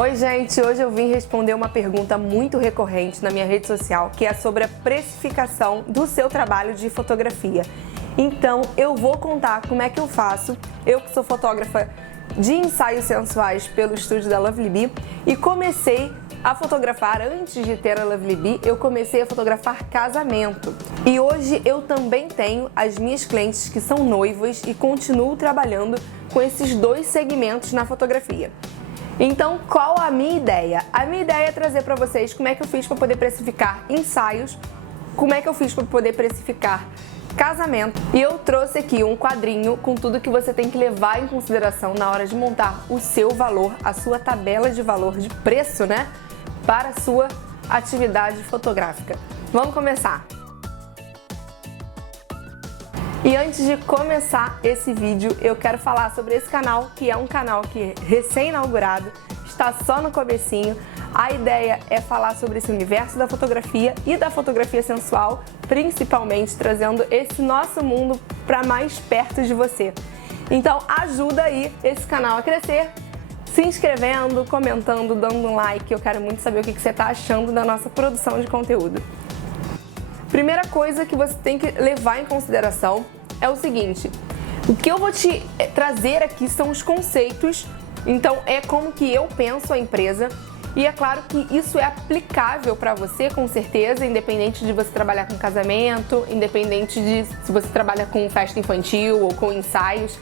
Oi gente, hoje eu vim responder uma pergunta muito recorrente na minha rede social, que é sobre a precificação do seu trabalho de fotografia. Então eu vou contar como é que eu faço, eu que sou fotógrafa de ensaios sensuais pelo estúdio da Lovely Bee e comecei a fotografar, antes de ter a Lovely Bee, eu comecei a fotografar casamento. E hoje eu também tenho as minhas clientes que são noivas e continuo trabalhando com esses dois segmentos na fotografia. Então, qual a minha ideia? A minha ideia é trazer para vocês como é que eu fiz para poder precificar ensaios, como é que eu fiz para poder precificar casamento. E eu trouxe aqui um quadrinho com tudo que você tem que levar em consideração na hora de montar o seu valor, a sua tabela de valor de preço, né? Para a sua atividade fotográfica. Vamos começar! E antes de começar esse vídeo, eu quero falar sobre esse canal, que é um canal que é recém-inaugurado, está só no comecinho. A ideia é falar sobre esse universo da fotografia e da fotografia sensual, principalmente trazendo esse nosso mundo para mais perto de você. Então ajuda aí esse canal a crescer, se inscrevendo, comentando, dando um like. Eu quero muito saber o que você está achando da nossa produção de conteúdo. Primeira coisa que você tem que levar em consideração é o seguinte: o que eu vou te trazer aqui são os conceitos, então é como que eu penso a empresa, e é claro que isso é aplicável para você com certeza, independente de você trabalhar com casamento, independente de se você trabalha com festa infantil ou com ensaios,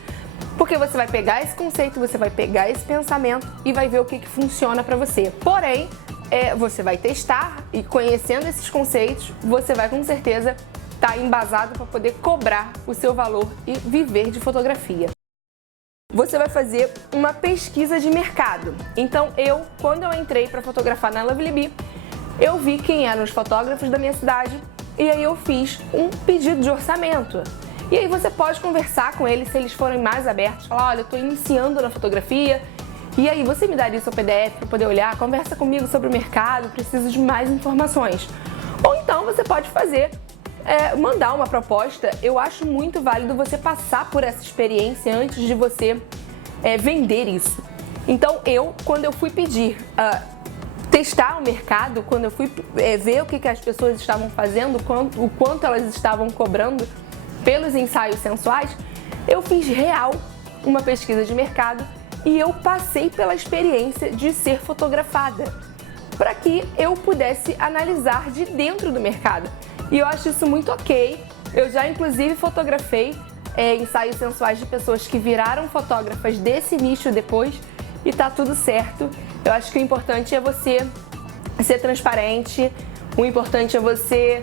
porque você vai pegar esse conceito, você vai pegar esse pensamento e vai ver o que funciona para você. Porém, você vai testar e conhecendo esses conceitos, você vai com certeza estar embasado para poder cobrar o seu valor e viver de fotografia. Você vai fazer uma pesquisa de mercado. Então quando eu entrei para fotografar na Lovely Bee, eu vi quem eram os fotógrafos da minha cidade e aí eu fiz um pedido de orçamento. E aí você pode conversar com eles se eles forem mais abertos, falar: olha, eu estou iniciando na fotografia, e aí você me daria o seu PDF para poder olhar, conversa comigo sobre o mercado, preciso de mais informações. Ou então você pode mandar uma proposta. Eu acho muito válido você passar por essa experiência antes de você vender isso. Então quando eu fui pedir, testar o mercado, quando eu fui ver o que as pessoas estavam fazendo, o quanto elas estavam cobrando pelos ensaios sensuais, eu fiz real uma pesquisa de mercado e eu passei pela experiência de ser fotografada, para que eu pudesse analisar de dentro do mercado. E eu acho isso muito ok. Eu já inclusive fotografei ensaios sensuais de pessoas que viraram fotógrafas desse nicho depois e tá tudo certo. Eu acho que o importante é você ser transparente, o importante é você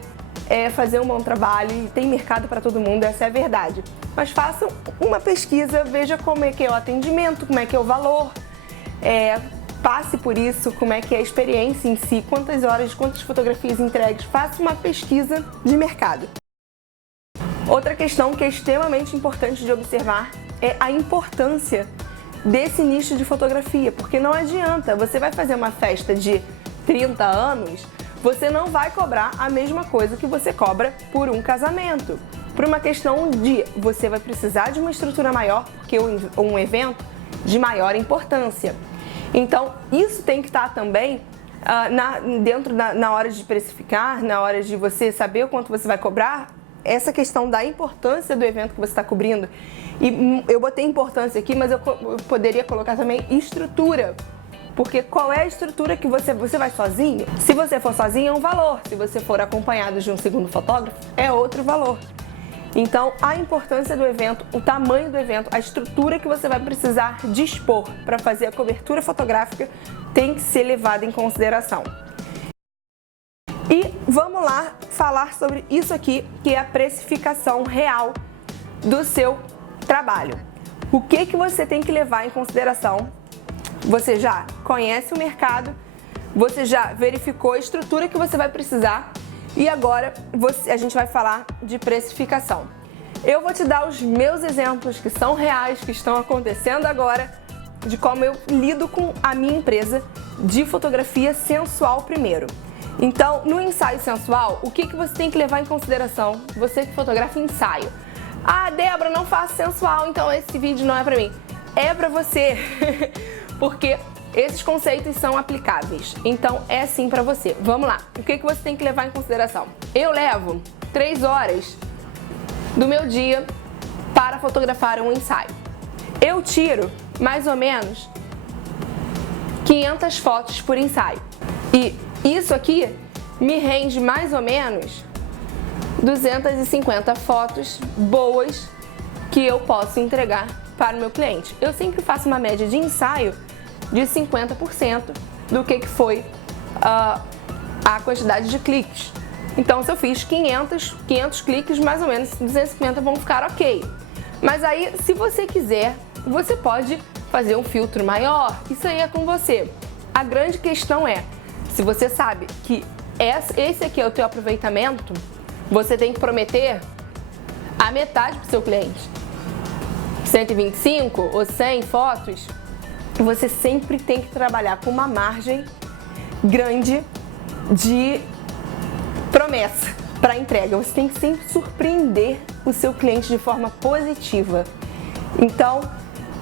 fazer um bom trabalho, e tem mercado para todo mundo, essa é a verdade. Mas façam uma pesquisa, veja como é que é o atendimento, como é que é o valor, passe por isso, como é que é a experiência em si, quantas horas, quantas fotografias entregues, faça uma pesquisa de mercado. Outra questão que é extremamente importante de observar é a importância desse nicho de fotografia, porque não adianta, você vai fazer uma festa de 30 anos, você não vai cobrar a mesma coisa que você cobra por um casamento. Por uma questão de você vai precisar de uma estrutura maior, porque um evento de maior importância. Então, isso tem que estar também na hora de precificar, na hora de você saber o quanto você vai cobrar, essa questão da importância do evento que você está cobrindo. E eu botei importância aqui, mas eu poderia colocar também estrutura. Porque qual é a estrutura que você vai sozinho? Se você for sozinho é um valor, se você for acompanhado de um segundo fotógrafo é outro valor. Então a importância do evento, o tamanho do evento, a estrutura que você vai precisar dispor para fazer a cobertura fotográfica tem que ser levada em consideração. E vamos lá falar sobre isso aqui, que é a precificação real do seu trabalho. O que você tem que levar em consideração? Você já conhece o mercado, você já verificou a estrutura que você vai precisar e agora a gente vai falar de precificação. Eu vou te dar os meus exemplos que são reais, que estão acontecendo agora, de como eu lido com a minha empresa de fotografia sensual primeiro. Então, no ensaio sensual, o que você tem que levar em consideração? Você que fotografa ensaio. Ah, Débora, não faço sensual, então esse vídeo não é pra mim. É pra você, porque esses conceitos são aplicáveis. Então é assim para você. Vamos lá. O que você tem que levar em consideração? Eu levo 3 horas do meu dia para fotografar um ensaio. Eu tiro mais ou menos 500 fotos por ensaio. E isso aqui me rende mais ou menos 250 fotos boas que eu posso entregar para o meu cliente. Eu sempre faço uma média de ensaio de 50% do que foi a quantidade de cliques. Então, se eu fiz 500 cliques, mais ou menos 250 vão ficar ok. Mas aí, se você quiser, você pode fazer um filtro maior, isso aí é com você. A grande questão é, se você sabe que esse aqui é o teu aproveitamento, você tem que prometer a metade para o seu cliente. 125 ou 100 fotos, você sempre tem que trabalhar com uma margem grande de promessa para entrega. Você tem que sempre surpreender o seu cliente de forma positiva. Então,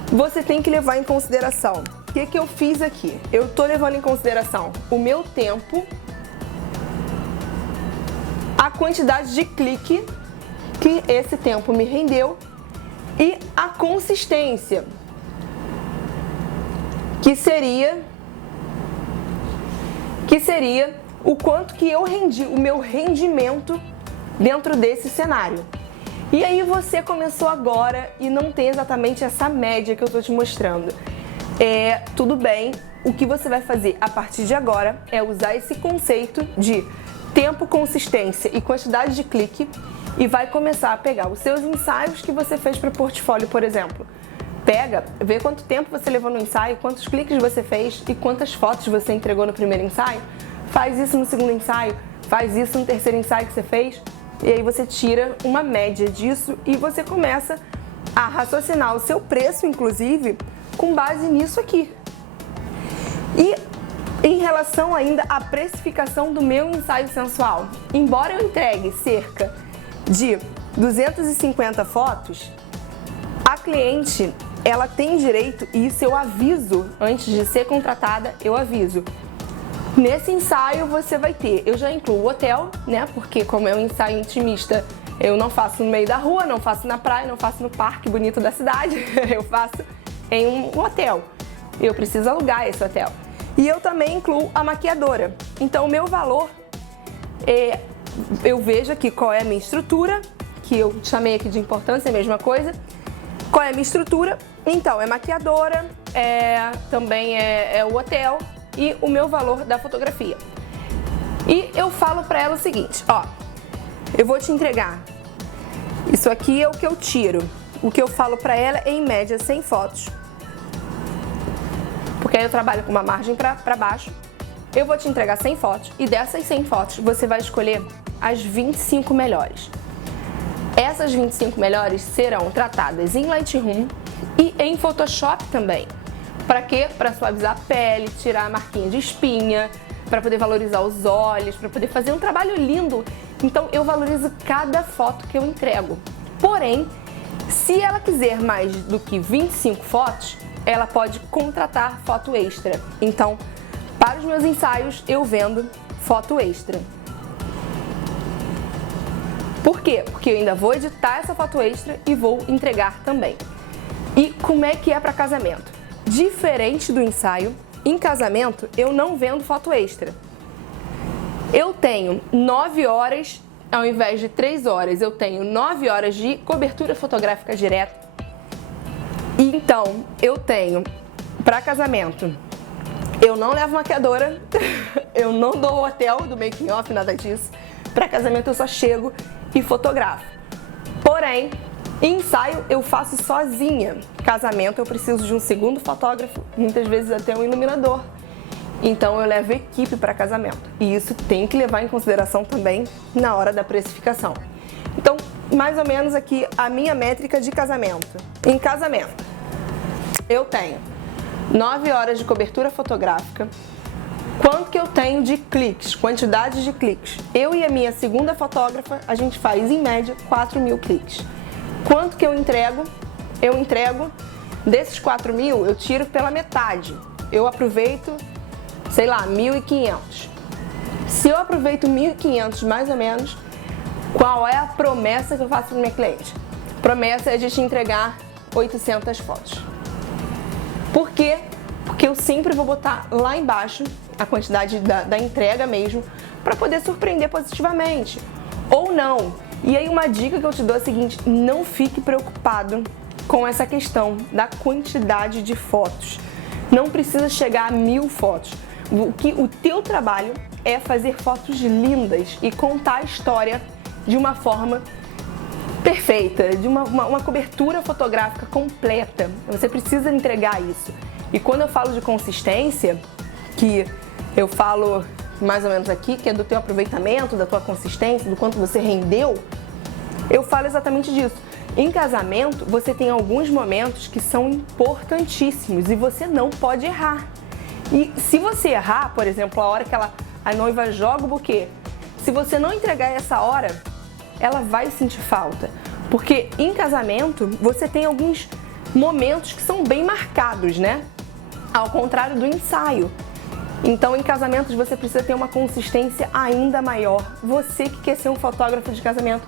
você tem que levar em consideração. O que eu fiz aqui? Eu estou levando em consideração o meu tempo, a quantidade de clique que esse tempo me rendeu e a consistência, que seria o quanto que eu rendi, o meu rendimento dentro desse cenário. E aí você começou agora e não tem exatamente essa média que eu estou te mostrando. Tudo bem, o que você vai fazer a partir de agora é usar esse conceito de tempo, consistência e quantidade de clique e vai começar a pegar os seus ensaios que você fez para o portfólio, por exemplo. Vê quanto tempo você levou no ensaio, quantos cliques você fez e quantas fotos você entregou no primeiro ensaio. Faz isso no segundo ensaio, faz isso no terceiro ensaio que você fez e aí você tira uma média disso e você começa a raciocinar o seu preço, inclusive, com base nisso aqui. E em relação ainda à precificação do meu ensaio sensual, embora eu entregue cerca de 250 fotos, a cliente, ela tem direito, e isso eu aviso, antes de ser contratada, eu aviso. Nesse ensaio você vai ter, eu já incluo o hotel, né, porque como é um ensaio intimista, eu não faço no meio da rua, não faço na praia, não faço no parque bonito da cidade, eu faço em um hotel. Eu preciso alugar esse hotel. E eu também incluo a maquiadora. Então o meu valor, eu vejo aqui qual é a minha estrutura, que eu chamei aqui de importância, é a mesma coisa. Qual é a minha estrutura? Então, é maquiadora, também é o hotel e o meu valor da fotografia. E eu falo pra ela o seguinte, ó, eu vou te entregar, isso aqui é o que eu tiro. O que eu falo pra ela é em média 100 fotos. Porque aí eu trabalho com uma margem pra baixo. Eu vou te entregar 100 fotos e dessas 100 fotos você vai escolher as 25 melhores. Essas 25 melhores serão tratadas em Lightroom e em Photoshop também. Para quê? Para suavizar a pele, tirar a marquinha de espinha, para poder valorizar os olhos, para poder fazer um trabalho lindo. Então eu valorizo cada foto que eu entrego. Porém, se ela quiser mais do que 25 fotos, ela pode contratar foto extra. Então, para os meus ensaios, eu vendo foto extra. Por quê? Porque eu ainda vou editar essa foto extra e vou entregar também. E como é que é para casamento? Diferente do ensaio, em casamento eu não vendo foto extra. Eu tenho 9 horas, ao invés de 3 horas, eu tenho 9 horas de cobertura fotográfica direta. E então, eu tenho, para casamento, eu não levo maquiadora, eu não dou o hotel do making off, nada disso. Para casamento eu só chego e fotografo. Porém, ensaio eu faço sozinha. Casamento eu preciso de um segundo fotógrafo, muitas vezes até um iluminador. Então eu levo equipe para casamento. E isso tem que levar em consideração também na hora da precificação. Então, mais ou menos aqui a minha métrica de casamento. Em casamento, eu tenho 9 horas de cobertura fotográfica. Quanto que eu tenho de cliques, quantidade de cliques? Eu e a minha segunda fotógrafa, a gente faz em média 4.000 cliques. Quanto que eu entrego? Eu entrego, desses 4.000, eu tiro pela metade. eu aproveito, sei lá, 1.500. Se eu aproveito 1.500 mais ou menos, qual é a promessa que eu faço para minha cliente? Promessa é de te entregar 800 fotos. Por quê? Porque eu sempre vou botar lá embaixo a quantidade da entrega mesmo, para poder surpreender positivamente. Ou não. E aí uma dica que eu te dou é a seguinte: não fique preocupado com essa questão da quantidade de fotos. Não precisa chegar a 1.000 fotos. O teu trabalho é fazer fotos lindas e contar a história de uma forma perfeita, de uma cobertura fotográfica completa. Você precisa entregar isso. E quando eu falo de consistência, que eu falo mais ou menos aqui, que é do teu aproveitamento, da tua consistência, do quanto você rendeu, eu falo exatamente disso. Em casamento, você tem alguns momentos que são importantíssimos e você não pode errar. E se você errar, por exemplo, a hora que a noiva joga o buquê, se você não entregar essa hora, ela vai sentir falta. Porque em casamento, você tem alguns momentos que são bem marcados, né? Ao contrário do ensaio. Então, em casamentos, você precisa ter uma consistência ainda maior. Você que quer ser um fotógrafo de casamento,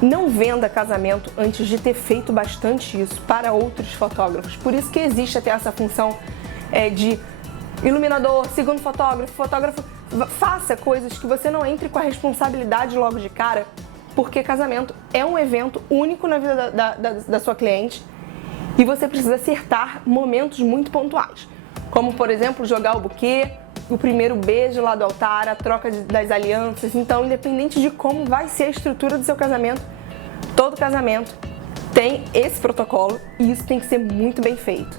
não venda casamento antes de ter feito bastante isso para outros fotógrafos. Por isso que existe até essa função de iluminador, segundo fotógrafo. Faça coisas que você não entre com a responsabilidade logo de cara, porque casamento é um evento único na vida da sua cliente e você precisa acertar momentos muito pontuais. Como, por exemplo, jogar o buquê, o primeiro beijo lá do altar, a troca das alianças. Então, independente de como vai ser a estrutura do seu casamento, todo casamento tem esse protocolo e isso tem que ser muito bem feito.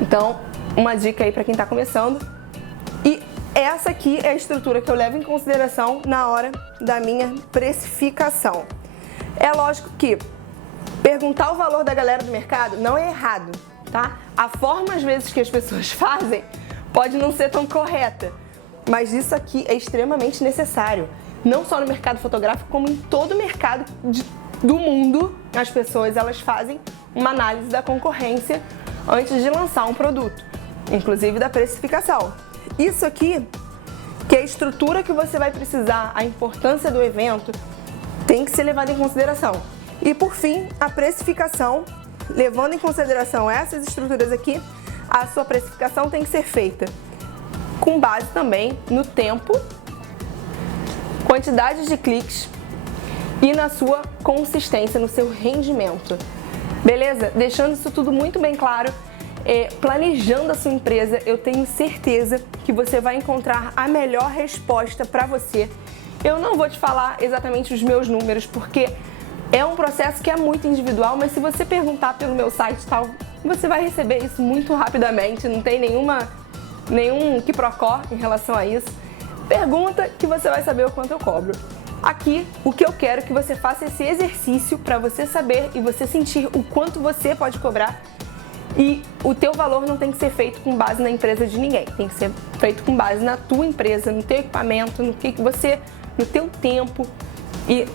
Então, uma dica aí para quem está começando. E essa aqui é a estrutura que eu levo em consideração na hora da minha precificação. É lógico que perguntar o valor da galera do mercado não é errado, tá? A forma, às vezes, que as pessoas fazem pode não ser tão correta, mas isso aqui é extremamente necessário. Não só no mercado fotográfico, como em todo o mercado do mundo, as pessoas elas fazem uma análise da concorrência antes de lançar um produto, inclusive da precificação. Isso aqui, que é a estrutura que você vai precisar, a importância do evento, tem que ser levada em consideração. E por fim, a precificação, levando em consideração essas estruturas aqui, a sua precificação tem que ser feita com base também no tempo, quantidade de cliques e na sua consistência, no seu rendimento. Beleza? Deixando isso tudo muito bem claro, planejando a sua empresa, eu tenho certeza que você vai encontrar a melhor resposta para você. Eu não vou te falar exatamente os meus números, porque é um processo que é muito individual, mas se você perguntar pelo meu site e tal, você vai receber isso muito rapidamente, não tem nenhum quiprocó em relação a isso. Pergunta que você vai saber o quanto eu cobro. Aqui, o que eu quero é que você faça esse exercício para você saber e você sentir o quanto você pode cobrar. E o teu valor não tem que ser feito com base na empresa de ninguém, tem que ser feito com base na tua empresa, no teu equipamento, no teu tempo e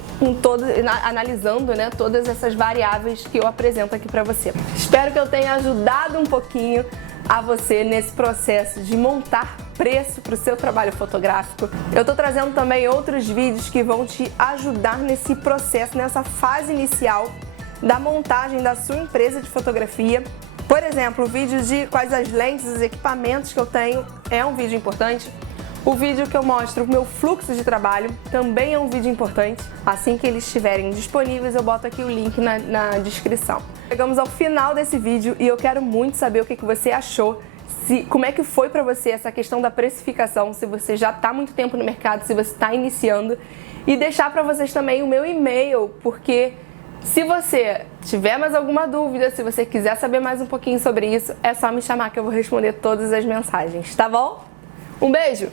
analisando, né, todas essas variáveis que eu apresento aqui para você. Espero que eu tenha ajudado um pouquinho a você nesse processo de montar preço para o seu trabalho fotográfico. Eu estou trazendo também outros vídeos que vão te ajudar nesse processo, nessa fase inicial da montagem da sua empresa de fotografia. Por exemplo, o vídeo de quais as lentes, os equipamentos que eu tenho é um vídeo importante. O vídeo que eu mostro o meu fluxo de trabalho também é um vídeo importante. Assim que eles estiverem disponíveis, eu boto aqui o link na descrição. Chegamos ao final desse vídeo e eu quero muito saber o que você achou. Como é que foi para você essa questão da precificação, se você já está há muito tempo no mercado, se você está iniciando. E deixar para vocês também o meu e-mail, porque se você tiver mais alguma dúvida, se você quiser saber mais um pouquinho sobre isso, é só me chamar que eu vou responder todas as mensagens, tá bom? Um beijo!